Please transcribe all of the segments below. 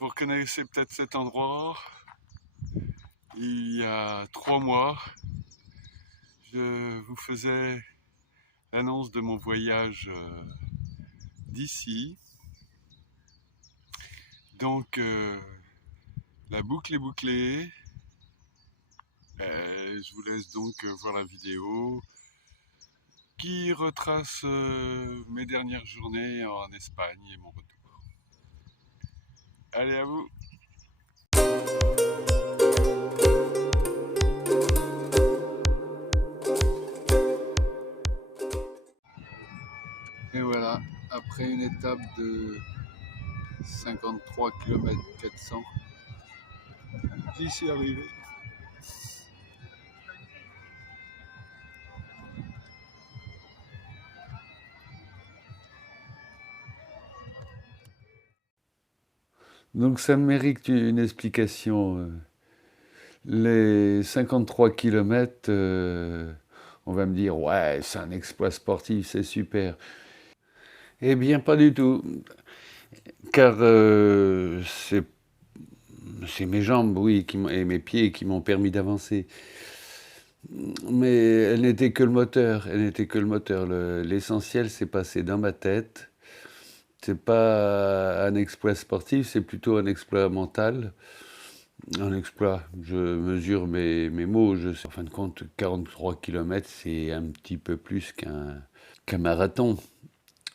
Vous reconnaissez peut-être cet endroit. Il y a 3 mois, je vous faisais l'annonce de mon voyage d'ici. Donc, la boucle est bouclée. Je vous laisse donc voir la vidéo qui retrace mes dernières journées en Espagne et mon retour. Allez, à vous! Et voilà, après une étape de 53 km 400, j'y suis arrivé. Donc ça mérite une explication. Les 53 km, on va me dire, ouais, c'est un exploit sportif, c'est super. Eh bien, pas du tout. Car c'est mes jambes, oui, et mes pieds qui m'ont permis d'avancer. Mais elles n'étaient que le moteur. L'essentiel, c'est passé dans ma tête. C'est pas un exploit sportif, c'est plutôt un exploit mental. Un exploit, je mesure mes mots. En fin de compte, 43 km, c'est un petit peu plus qu'un marathon.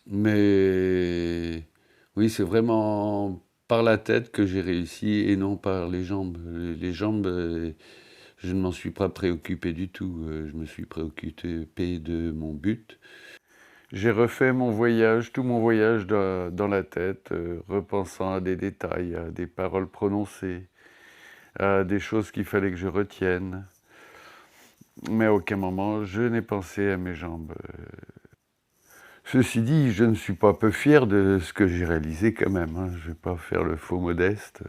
Mais oui, c'est vraiment par la tête que j'ai réussi et non par les jambes. Les jambes, je ne m'en suis pas préoccupé du tout. Je me suis préoccupé de mon but. J'ai refait tout mon voyage dans la tête, repensant à des détails, à des paroles prononcées, à des choses qu'il fallait que je retienne. Mais à aucun moment, je n'ai pensé à mes jambes. Ceci dit, je ne suis pas peu fier de ce que j'ai réalisé quand même. Hein. Je ne vais pas faire le faux modeste.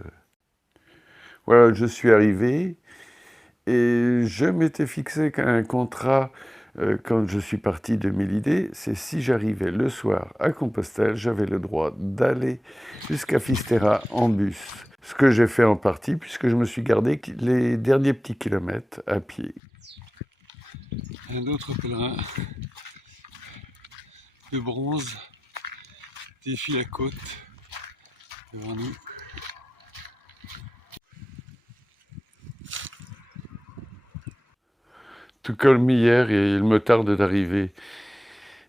Voilà, je suis arrivé et je m'étais fixé un contrat quand je suis parti de Mélidée. C'est si j'arrivais le soir à Compostelle, j'avais le droit d'aller jusqu'à Fisterra en bus. Ce que j'ai fait en partie puisque je me suis gardé les derniers petits kilomètres à pied. Un autre pèlerin de bronze défie la côte devant nous. Tout comme hier, et il me tarde d'arriver.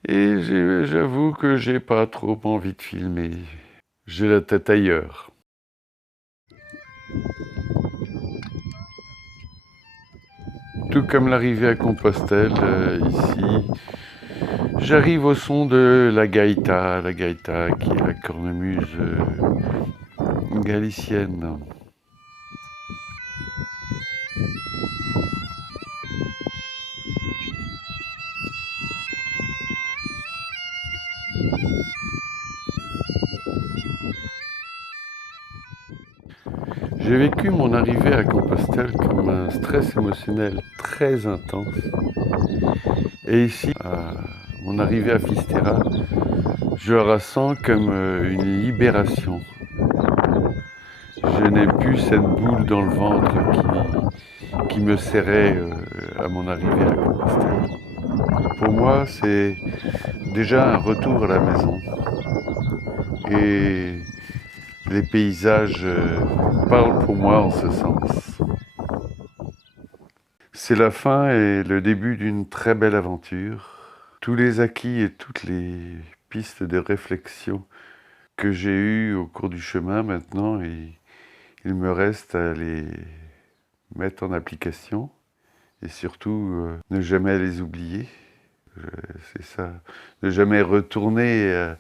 Et j'avoue que j'ai pas trop envie de filmer. J'ai la tête ailleurs. Tout comme l'arrivée à Compostelle, ici, j'arrive au son de la gaïta qui est la cornemuse galicienne. J'ai vécu mon arrivée à Compostelle comme un stress émotionnel très intense. Et ici, mon arrivée à Fisterra, je la ressens comme une libération. Je n'ai plus cette boule dans le ventre qui me serrait à mon arrivée à Compostelle. Pour moi, c'est déjà un retour à la maison. Et les paysages parlent pour moi en ce sens. C'est la fin et le début d'une très belle aventure. Tous les acquis et toutes les pistes de réflexion que j'ai eues au cours du chemin maintenant, il me reste à les mettre en application et surtout ne jamais les oublier. C'est ça, ne jamais retourner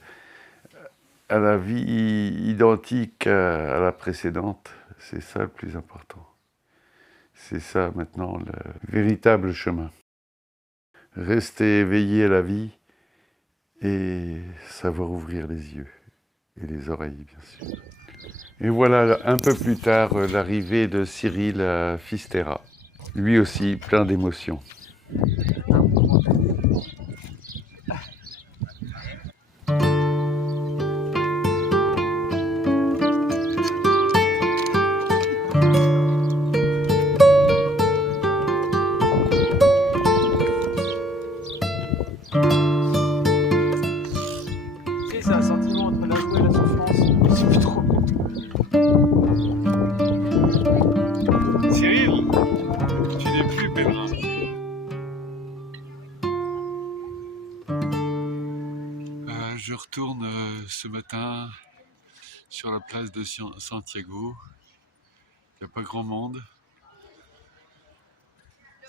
à la vie identique à la précédente. C'est ça le plus important. C'est ça maintenant le véritable chemin. Rester éveillé à la vie et savoir ouvrir les yeux et les oreilles, bien sûr. Et voilà, un peu plus tard, l'arrivée de Cyril à Fisterra. Lui aussi, plein d'émotions. retourne ce matin sur la place de Santiago. Il n'y a pas grand monde.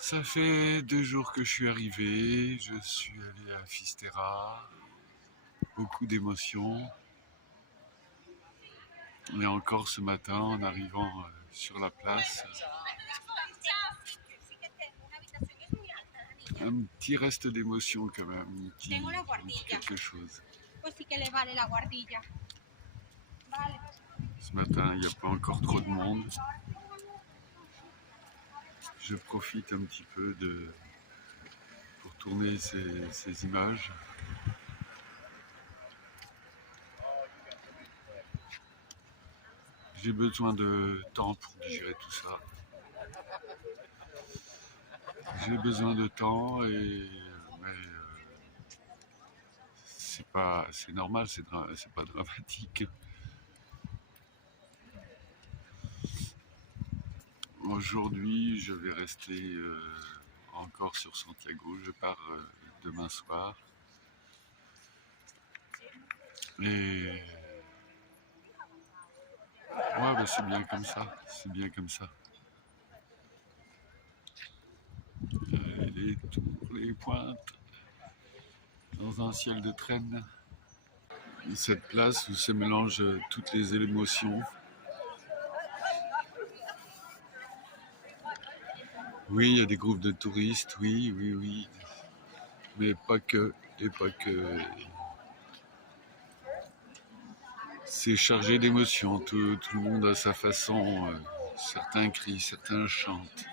Ça fait 2 jours que je suis arrivé. Je suis allé à Fisterra. Beaucoup d'émotions. Et encore ce matin, en arrivant sur la place, un petit reste d'émotion quand même, quelque chose. Ce matin, il n'y a pas encore trop de monde. Je profite un petit peu pour tourner ces images. J'ai besoin de temps pour digérer tout ça. J'ai besoin de temps mais c'est normal, c'est pas dramatique. Aujourd'hui, je vais rester encore sur Santiago. Je pars demain soir. Et ouais, bah c'est bien comme ça. C'est bien comme ça. Les tours, les pointes, dans un ciel de traîne. Cette place où se mélangent toutes les émotions. Oui, il y a des groupes de touristes, oui. Mais pas que, et pas que. C'est chargé d'émotions, tout le monde a sa façon. Certains crient, certains chantent.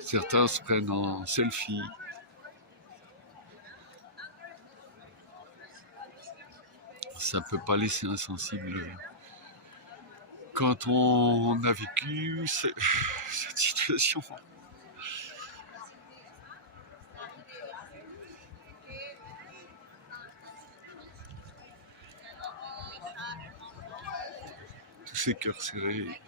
Certains se prennent en selfie. Ça ne peut pas laisser insensible. Quand on a vécu cette situation. Tous ces cœurs serrés.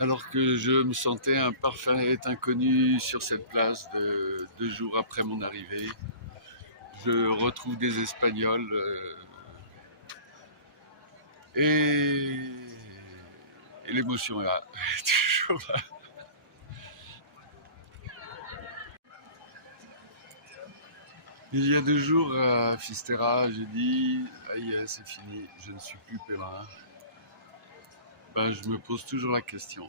Alors que je me sentais un parfait inconnu sur cette place 2 jours après mon arrivée, je retrouve des Espagnols et l'émotion est là, toujours là. Il y a 2 jours à Fisterra, j'ai dit « Aïe, c'est fini, je ne suis plus pèlerin ». Ben, je me pose toujours la question.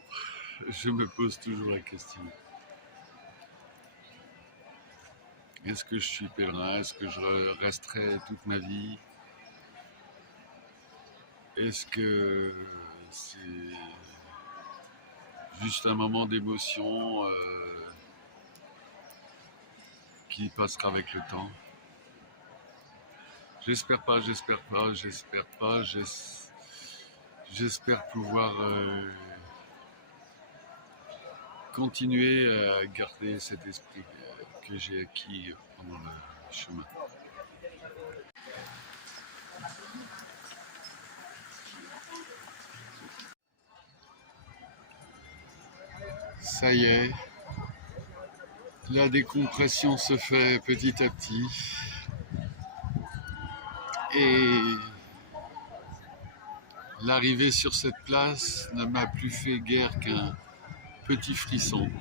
Est-ce que je suis pèlerin? Est-ce que je resterai toute ma vie? Est-ce que c'est juste un moment d'émotion qui passera avec le temps? J'espère pas. J'espère pouvoir continuer à garder cet esprit que j'ai acquis pendant le chemin. Ça y est, la décompression se fait petit à petit et l'arrivée sur cette place ne m'a plus fait guère qu'un petit frisson.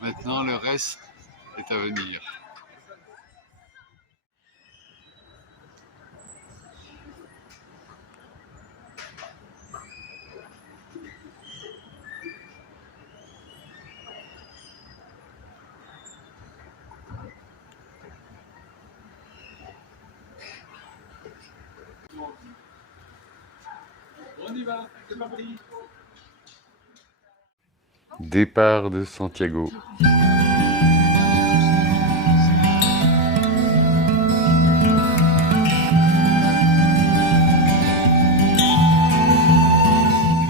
Maintenant, le reste est à venir. On y va, c'est parti. Départ de Santiago. Et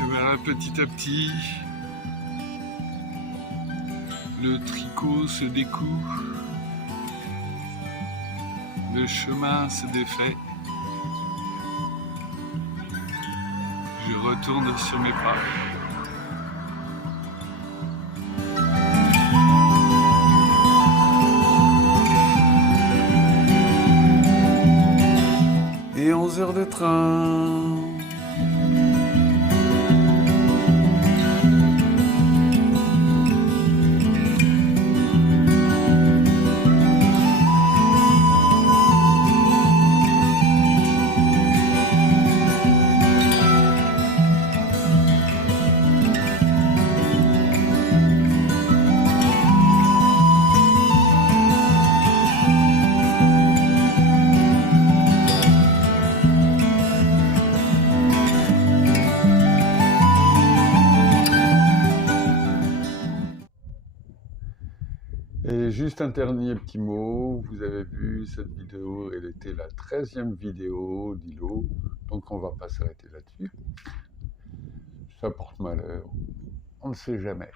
voilà, petit à petit, le tricot se découd, le chemin se défait. Je retourne sur mes pas. 3 heures de train. Et juste un dernier petit mot, vous avez vu cette vidéo, elle était la 13e vidéo d'Ilo, donc on va pas s'arrêter là-dessus. Ça porte malheur, on ne sait jamais.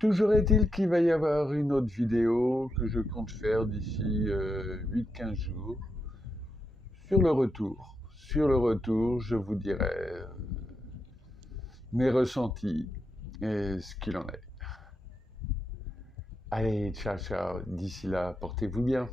Toujours est-il qu'il va y avoir une autre vidéo que je compte faire d'ici 8-15 jours sur le retour. Sur le retour, je vous dirai mes ressentis et ce qu'il en est. Allez, ciao, ciao. D'ici là, portez-vous bien.